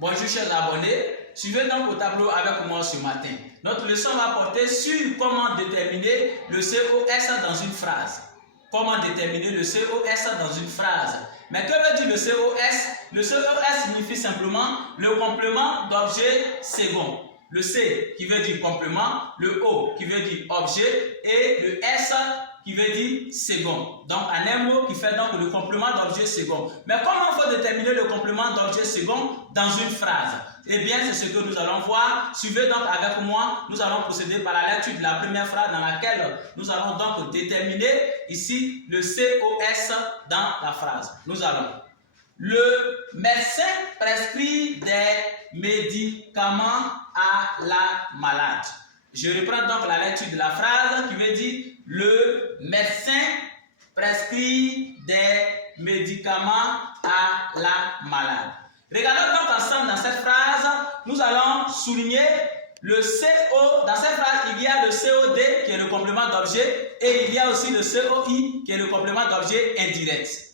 Bonjour chers abonnés, suivez donc au tableau avec moi ce matin. Notre leçon va porter sur comment déterminer le COS dans une phrase. Comment déterminer le COS dans une phrase. Mais que veut dire le COS? Le COS signifie simplement le complément d'objet second. Le C qui veut dire complément, le O qui veut dire objet et le S qui veut dire second. Donc en un mot qui fait donc le complément d'objet second. Mais comment il faut déterminer le complément d'objet second dans une phrase? Eh bien c'est ce que nous allons voir. Suivez donc avec moi, nous allons procéder par la lecture de la première phrase dans laquelle nous allons donc déterminer ici le COS dans la phrase. Nous allons. Le médecin prescrit des médicaments à la malade. Je reprends donc la lecture de la phrase qui veut dire le médecin prescrit des médicaments à la malade. Regardons donc ensemble dans cette phrase, nous allons souligner le CO. Dans cette phrase, il y a le COD qui est le complément d'objet et il y a aussi le COI qui est le complément d'objet indirect.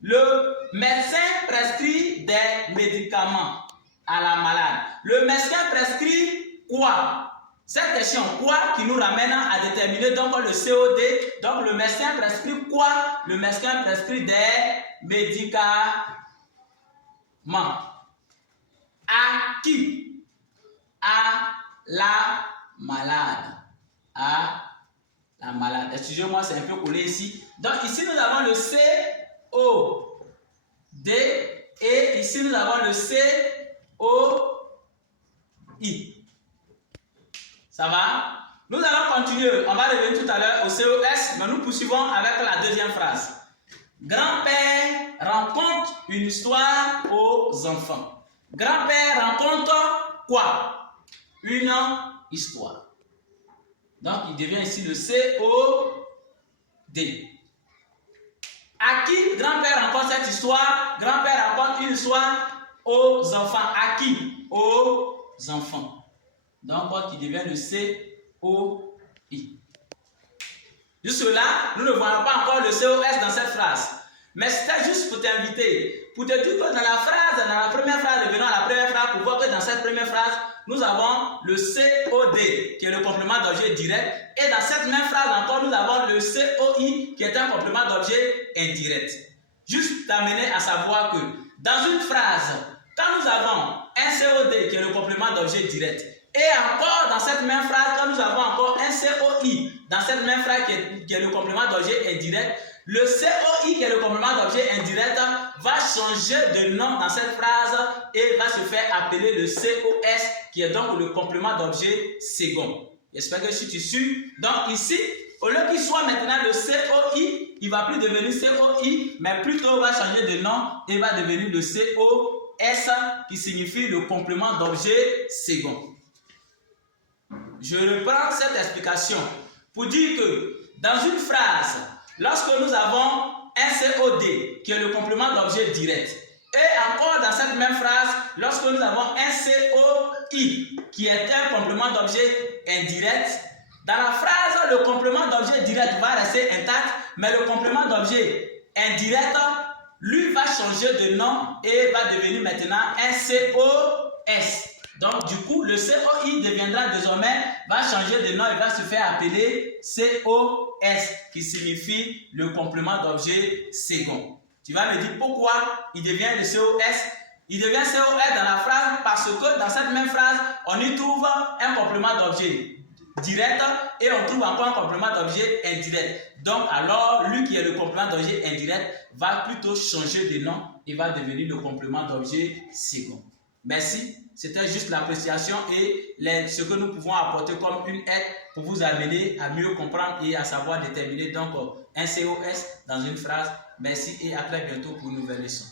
Le médecin prescrit des médicaments à la malade. Le médecin prescrit quoi? Cette question quoi qui nous ramène à déterminer donc le COD. Donc le médecin prescrit quoi? Le médecin prescrit des médicaments. À qui? À la malade. À la malade. Excusez-moi, c'est un peu collé ici. Donc ici nous avons le COD et ici nous avons le COI. Ça va? Nous allons continuer. On va revenir tout à l'heure au COS, mais nous poursuivons avec la deuxième phrase. Grand-père raconte une histoire aux enfants. Grand-père raconte quoi? Une histoire. Donc, il devient ici le COD. À qui grand-père raconte cette histoire? Grand-père raconte une histoire aux enfants. À qui? Aux enfants. Donc, qui devient le COI. Jusque-là, nous ne voyons pas encore le COS dans cette phrase. Mais c'était juste pour t'inviter, pour te dire que dans la phrase, dans la première phrase, revenons à la première phrase, pour voir que dans cette première phrase, nous avons le COD, qui est le complément d'objet direct. Et dans cette même phrase encore, nous avons le COI, qui est un complément d'objet indirect. Juste t'amener à savoir que dans une phrase, quand nous avons un COD, qui est le complément d'objet direct, et encore dans cette même phrase, quand nous avons encore un COI, dans cette même phrase qui est le complément d'objet indirect, le COI qui est le complément d'objet indirect va changer de nom dans cette phrase et va se faire appeler le COS qui est donc le complément d'objet second. J'espère que je suis sûr. Donc ici, au lieu qu'il soit maintenant le COI, il ne va plus devenir COI, mais plutôt va changer de nom et va devenir le COS qui signifie le complément d'objet second. Je reprends cette explication pour dire que dans une phrase, lorsque nous avons un COD qui est le complément d'objet direct, et encore dans cette même phrase, lorsque nous avons un COI qui est un complément d'objet indirect, dans la phrase, le complément d'objet direct va rester intact, mais le complément d'objet indirect, lui, va changer de nom et va devenir maintenant un COS. Donc, du coup, le COI deviendra désormais, va changer de nom et va se faire appeler COS, qui signifie le complément d'objet second. Tu vas me dire pourquoi il devient le COS? Il devient COS dans la phrase parce que dans cette même phrase, on y trouve un complément d'objet direct et on trouve encore un complément d'objet indirect. Donc, alors, lui qui est le complément d'objet indirect va plutôt changer de nom et va devenir le complément d'objet second. Merci. C'était juste l'appréciation et ce que nous pouvons apporter comme une aide pour vous amener à mieux comprendre et à savoir déterminer donc un COS dans une phrase. Merci et à très bientôt pour une nouvelle leçon.